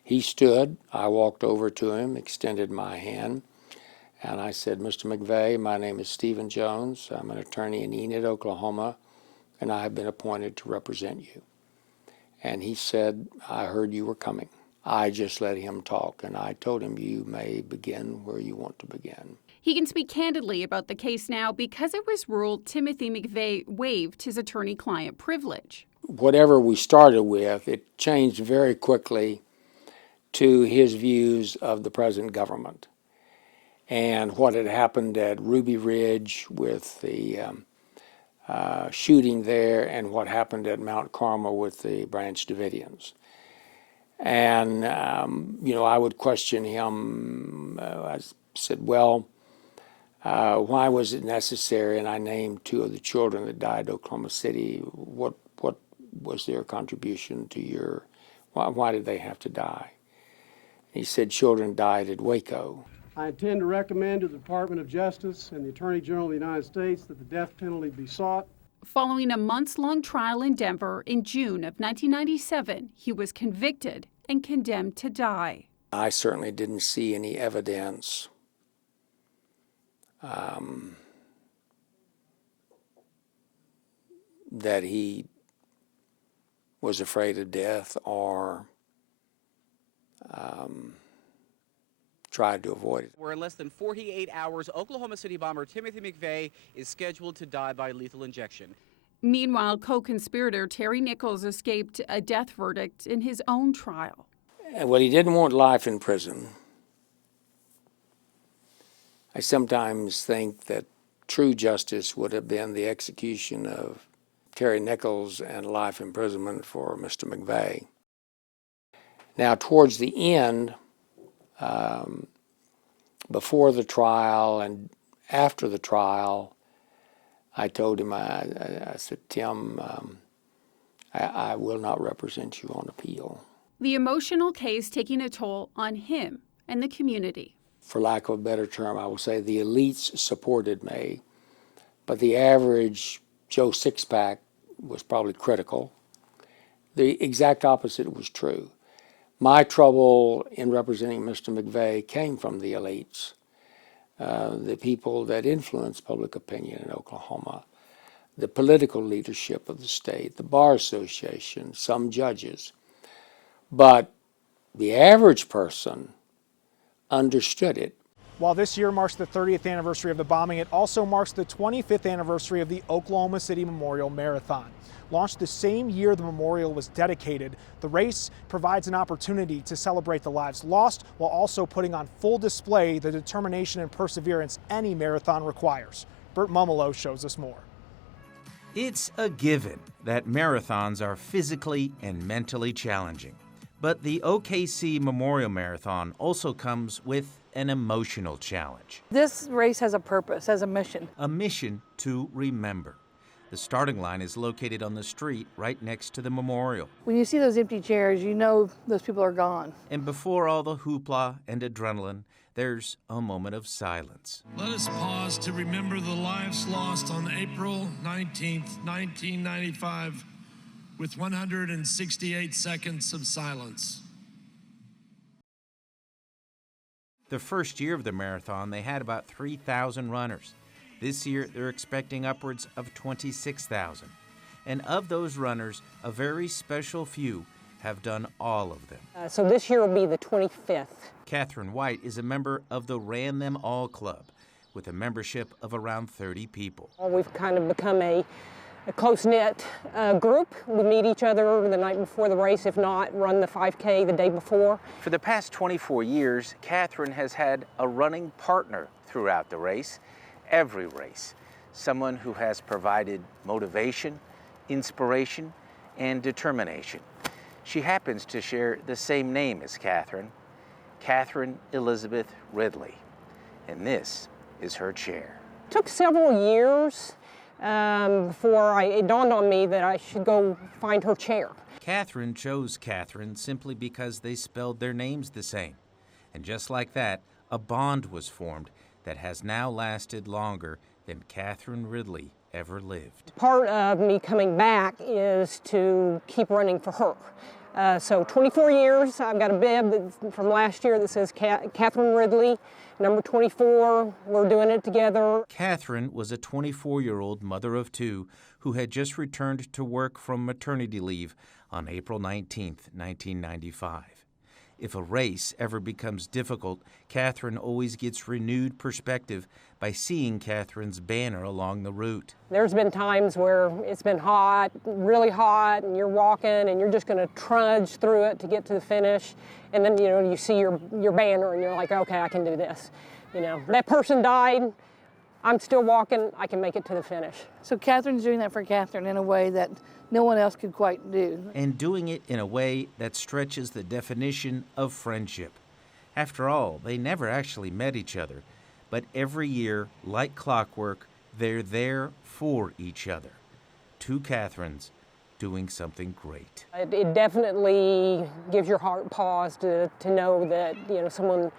He stood. I walked over to him, extended my hand, and I said, Mr. McVeigh, my name is Stephen Jones. I'm an attorney in Enid, Oklahoma, and I have been appointed to represent you. And he said, I heard you were coming. I just let him talk, and I told him, you may begin where you want to begin. He can speak candidly about the case now because it was ruled Timothy McVeigh waived his attorney-client privilege. Whatever we started with, it changed very quickly to his views of the present government and what had happened at Ruby Ridge with the shooting there and what happened at Mount Carmel with the Branch Davidians. And, I would question him. I said, well, why was it necessary? And I named two of the children that died in Oklahoma City. What was their contribution to your, why did they have to die? He said children died at Waco. I intend to recommend to the Department of Justice and the Attorney General of the United States that the death penalty be sought. Following a months-long trial in Denver in June of 1997, he was convicted and condemned to die. I certainly didn't see any evidence that he was afraid of death or tried to avoid it. Where in less than 48 hours, Oklahoma City bomber Timothy McVeigh is scheduled to die by lethal injection. Meanwhile, co-conspirator Terry Nichols escaped a death verdict in his own trial. Well, he didn't want life in prison. I sometimes think that true justice would have been the execution of Terry Nichols and life imprisonment for Mr. McVeigh. Now, towards the end, before the trial and after the trial, I told him, I said, Tim, I will not represent you on appeal. The emotional case taking a toll on him and the community. For lack of a better term, I will say the elites supported me, but the average Joe Sixpack was probably critical. The exact opposite was true. My trouble in representing Mr. McVeigh came from the elites, the people that influence public opinion in Oklahoma, the political leadership of the state, the Bar Association, some judges. But the average person understood it. While this year marks the 30th anniversary of the bombing, it also marks the 25th anniversary of the Oklahoma City Memorial Marathon. Launched the same year the memorial was dedicated, the race provides an opportunity to celebrate the lives lost while also putting on full display the determination and perseverance any marathon requires. Bert Mumolo shows us more. It's a given that marathons are physically and mentally challenging. But the OKC Memorial Marathon also comes with an emotional challenge. This race has a purpose, has a mission. A mission to remember. The starting line is located on the street right next to the memorial. When you see those empty chairs, you know those people are gone. And before all the hoopla and adrenaline, there's a moment of silence. Let us pause to remember the lives lost on April 19th, 1995, with 168 seconds of silence. The first year of the marathon, they had about 3,000 runners. This year, they're expecting upwards of 26,000. And of those runners, a very special few have done all of them. So this year will be the 25th. Catherine White is a member of the Ran Them All Club, with a membership of around 30 people. We've kind of become a close-knit group. We meet each other the night before the race, if not, run the 5K the day before. For the past 24 years, Catherine has had a running partner throughout the race, every race, someone who has provided motivation, inspiration, and determination. She happens to share the same name as Catherine, Catherine Elizabeth Ridley, and this is her chair. It took several years before it dawned on me that I should go find her chair. Catherine chose Catherine simply because they spelled their names the same. And just like that, a bond was formed that has now lasted longer than Catherine Ridley ever lived. Part of me coming back is to keep running for her. So 24 years, I've got a bib from last year that says Catherine Ridley, number 24, we're doing it together. Catherine was a 24-year-old mother of two who had just returned to work from maternity leave on April 19th, 1995. If a race ever becomes difficult, Catherine always gets renewed perspective by seeing Catherine's banner along the route. There's been times where it's been hot, really hot, and you're walking and you're just going to trudge through it to get to the finish. And then, you see your banner and you're like, okay, I can do this. That person died, I'm still walking, I can make it to the finish. So Catherine's doing that for Catherine in a way that no one else could quite do. And doing it in a way that stretches the definition of friendship. After all, they never actually met each other, but every year, like clockwork, they're there for each other. Two Catherines doing something great. It definitely gives your heart pause to know that someone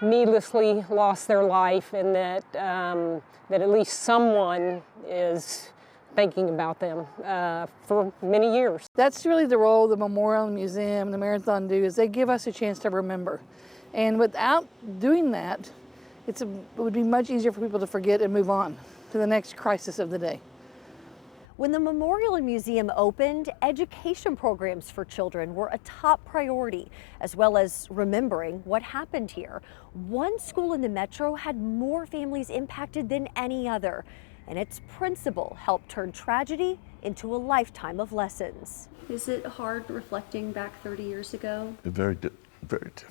needlessly lost their life, and that at least someone is thinking about them for many years. That's really the role the memorial, the museum, the marathon do, is they give us a chance to remember. And without doing that, it would be much easier for people to forget and move on to the next crisis of the day. When the memorial and museum opened, education programs for children were a top priority, as well as remembering what happened here. One school in the metro had more families impacted than any other. and its principal helped turn tragedy into a lifetime of lessons. Is it hard reflecting back 30 years ago? Very difficult.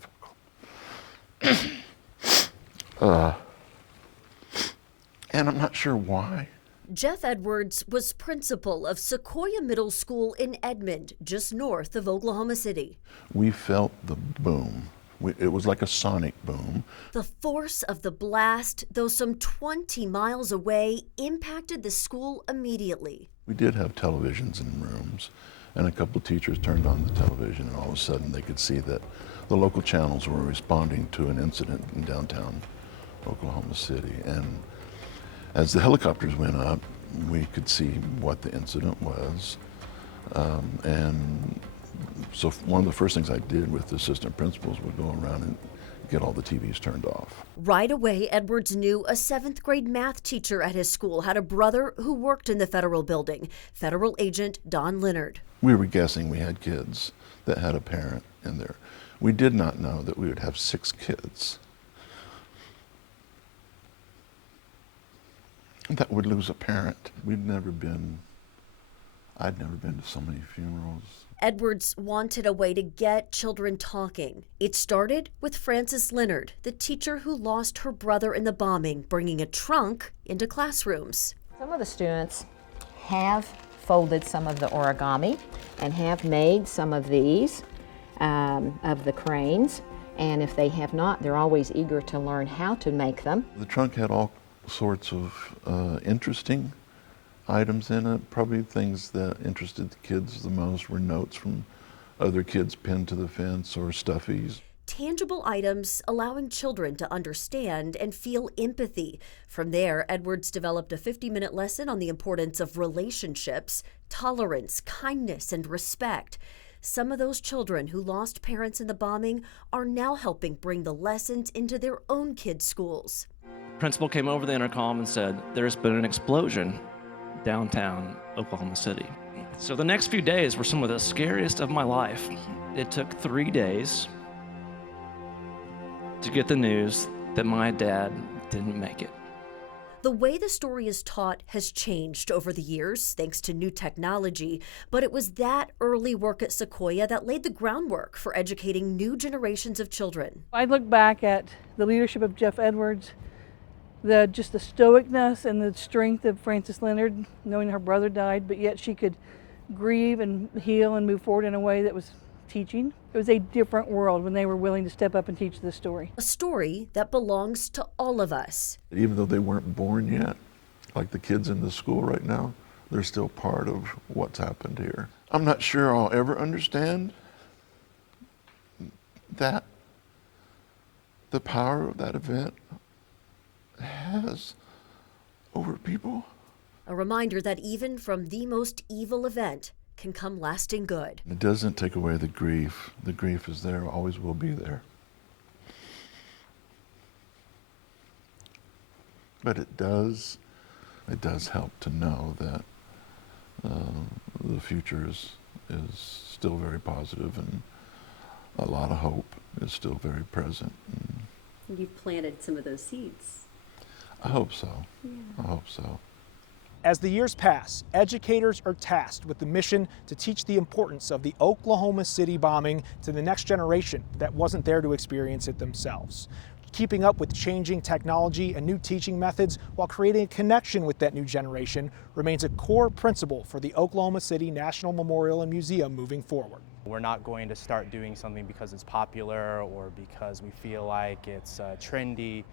And I'm not sure why. Jeff Edwards was principal of Sequoia Middle School in Edmond, just north of Oklahoma City. We felt the boom. It was like a sonic boom. The force of the blast, though some 20 miles away, impacted the school immediately. We did have televisions in rooms, and a couple of teachers turned on the television, and all of a sudden they could see that the local channels were responding to an incident in downtown Oklahoma City. And as the helicopters went up, we could see what the incident was. And so one of the first things I did with the assistant principals would go around and get all the TVs turned off. Right away, Edwards knew a 7th grade math teacher at his school had a brother who worked in the federal building, federal agent Don Leonard. We were guessing we had kids that had a parent in there. We did not know that we would have 6 kids that would lose a parent. I'd never been to so many funerals. Edwards wanted a way to get children talking. It started with Frances Leonard, the teacher who lost her brother in the bombing, bringing a trunk into classrooms. Some of the students have folded some of the origami and have made some of these, of the cranes. And if they have not, they're always eager to learn how to make them. The trunk had all sorts of interesting items in it. Probably things that interested the kids the most were notes from other kids pinned to the fence or stuffies. Tangible items allowing children to understand and feel empathy. From there, Edwards developed a 50-minute lesson on the importance of relationships, tolerance, kindness, and respect. Some of those children who lost parents in the bombing are now helping bring the lessons into their own kids' schools. Principal came over the intercom and said, "There's been an explosion downtown Oklahoma City." So the next few days were some of the scariest of my life. It took 3 days to get the news that my dad didn't make it. The way the story is taught has changed over the years thanks to new technology, but it was that early work at Sequoia that laid the groundwork for educating new generations of children. I look back at the leadership of Jeff Edwards, just the stoicness and the strength of Frances Leonard, knowing her brother died, but yet she could grieve and heal and move forward in a way that was teaching. It was a different world when they were willing to step up and teach this story. A story that belongs to all of us. Even though they weren't born yet, like the kids in the school right now, they're still part of what's happened here. I'm not sure I'll ever understand that, the power of that event has over people. A reminder that even from the most evil event can come lasting good. It doesn't take away the grief. The grief is there, always will be there. But it does help to know that the future is still very positive, and a lot of hope is still very present. And you've planted some of those seeds. I hope so. Yeah. I hope so. As the years pass, educators are tasked with the mission to teach the importance of the Oklahoma City bombing to the next generation that wasn't there to experience it themselves. Keeping up with changing technology and new teaching methods while creating a connection with that new generation remains a core principle for the Oklahoma City National Memorial and Museum moving forward. We're not going to start doing something because it's popular or because we feel like it's trendy.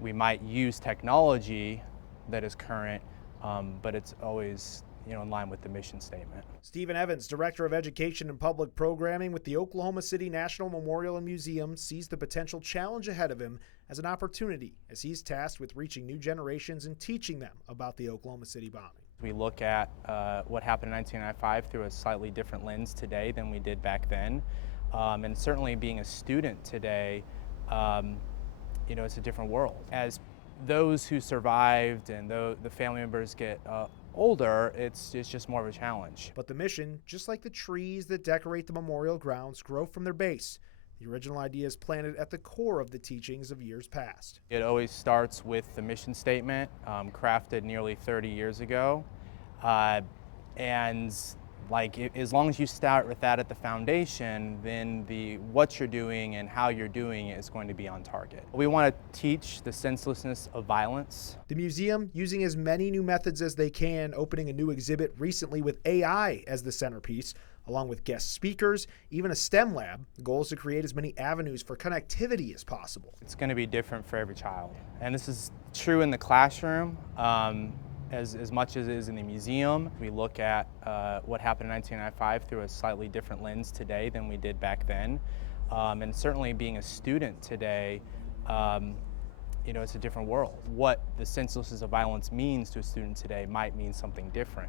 We might use technology that is current, but it's always in line with the mission statement. Stephen Evans, Director of Education and Public Programming with the Oklahoma City National Memorial and Museum, sees the potential challenge ahead of him as an opportunity as he's tasked with reaching new generations and teaching them about the Oklahoma City bombing. We look at what happened in 1995 through a slightly different lens today than we did back then. And certainly being a student today, it's a different world. As those who survived and the family members get older, it's just more of a challenge. But the mission, just like the trees that decorate the memorial grounds, grow from their base. The original idea is planted at the core of the teachings of years past. It always starts with the mission statement, crafted nearly 30 years ago. And as long as you start with that at the foundation, then what you're doing and how you're doing it is going to be on target. We want to teach the senselessness of violence. The museum using as many new methods as they can, opening a new exhibit recently with AI as the centerpiece, along with guest speakers, even a STEM lab. The goal is to create as many avenues for connectivity as possible. It's going to be different for every child. And this is true in the classroom as much as it is in the museum. We look at what happened in 1995 through a slightly different lens today than we did back then. And certainly being a student today, it's a different world. What the senselessness of violence means to a student today might mean something different.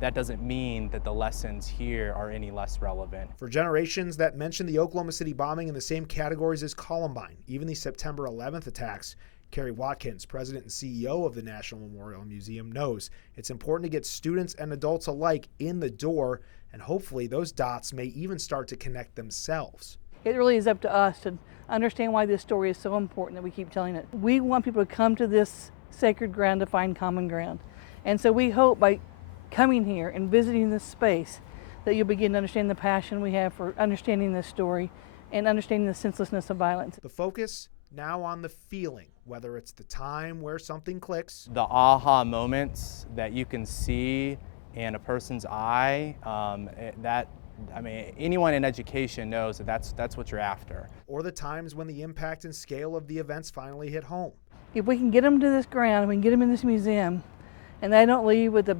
That doesn't mean that the lessons here are any less relevant. For generations, that mentioned the Oklahoma City bombing in the same categories as Columbine, even the September 11th attacks. Kerry Watkins, president and CEO of the National Memorial Museum, knows it's important to get students and adults alike in the door, and hopefully those dots may even start to connect themselves. It really is up to us to understand why this story is so important that we keep telling it. We want people to come to this sacred ground to find common ground. And so we hope by coming here and visiting this space that you'll begin to understand the passion we have for understanding this story and understanding the senselessness of violence. The focus now on the feeling, whether it's the time where something clicks, the aha moments that you can see in a person's eye, anyone in education knows that's what you're after. Or the times when the impact and scale of the events finally hit home. If we can get them to this ground, we can get them in this museum, and they don't leave with a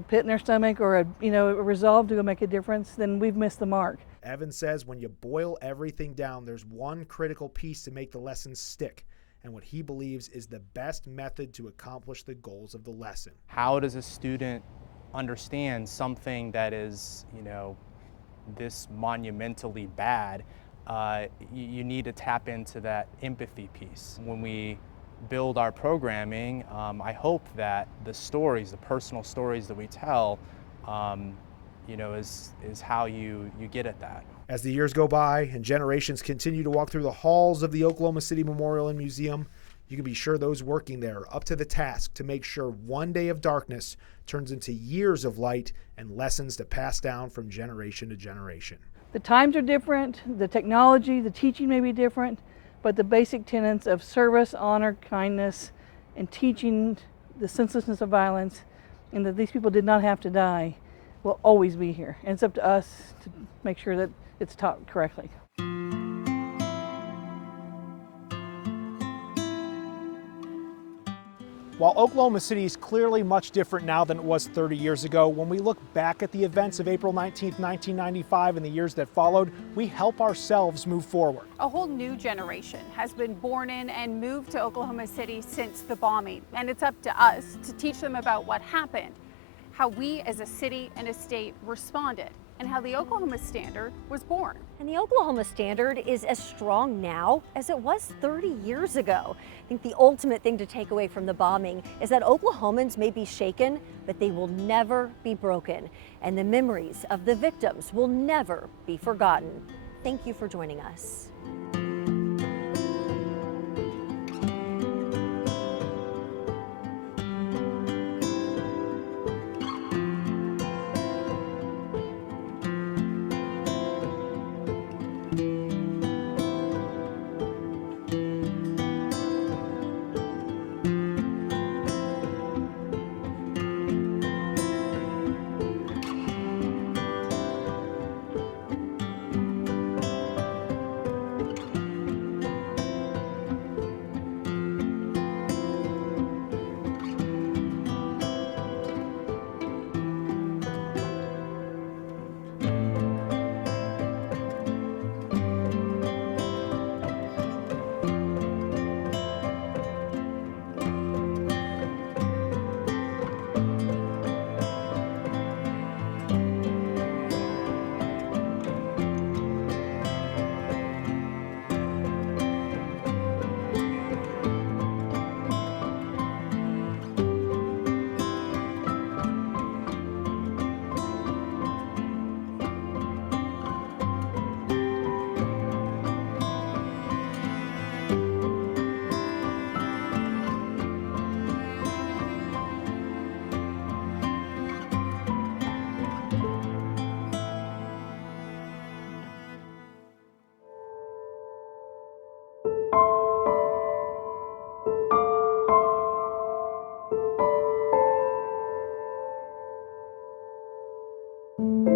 pit in their stomach or a resolve to go make a difference, then we've missed the mark. Evan says when you boil everything down, there's one critical piece to make the lessons stick, and what he believes is the best method to accomplish the goals of the lesson. How does a student understand something that is, this monumentally bad? You need to tap into that empathy piece. When we build our programming, I hope that the stories, the personal stories that we tell, is how you get at that. As the years go by and generations continue to walk through the halls of the Oklahoma City Memorial and Museum, you can be sure those working there are up to the task to make sure one day of darkness turns into years of light and lessons to pass down from generation to generation. The times are different, the technology, the teaching may be different, but the basic tenets of service, honor, kindness, and teaching the senselessness of violence and that these people did not have to die will always be here. And it's up to us to make sure that it's taught correctly. While Oklahoma City is clearly much different now than it was 30 years ago, when we look back at the events of April 19, 1995 and the years that followed, we help ourselves move forward. A whole new generation has been born in and moved to Oklahoma City since the bombing, and it's up to us to teach them about what happened, how we as a city and a state responded, and how the Oklahoma Standard was born. And the Oklahoma Standard is as strong now as it was 30 years ago. I think the ultimate thing to take away from the bombing is that Oklahomans may be shaken, but they will never be broken. And the memories of the victims will never be forgotten. Thank you for joining us. you.